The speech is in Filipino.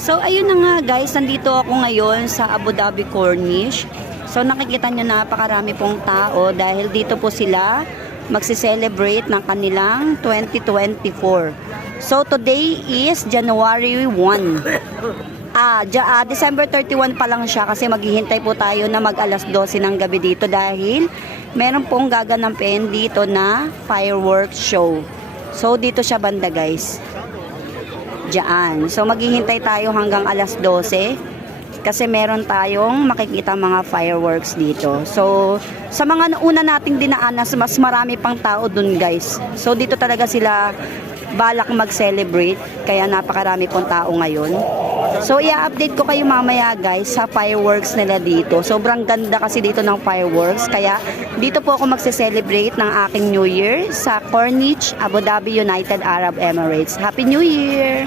So ayun na nga guys, nandito ako ngayon sa Abu Dhabi Corniche. So nakikita nyo napakarami pong tao dahil dito po sila magsi-celebrate ng kanilang 2024. So today is January 1. December 31 pa lang siya kasi maghihintay po tayo na mag alas 12 ng gabi dito dahil meron pong gaganampin dito na fireworks show. So dito siya banda guys. Diyan. So maghihintay tayo hanggang alas 12 kasi meron tayong makikita mga fireworks dito. So sa mga una nating dinaanas, mas marami pang tao dun guys. So dito talaga sila balak mag-celebrate kaya napakarami pong tao ngayon. So i-update ko kayo mamaya guys sa fireworks nila dito. Sobrang ganda kasi dito ng fireworks kaya dito po ako magse-celebrate ng aking New Year sa Corniche, Abu Dhabi, United Arab Emirates. Happy New Year!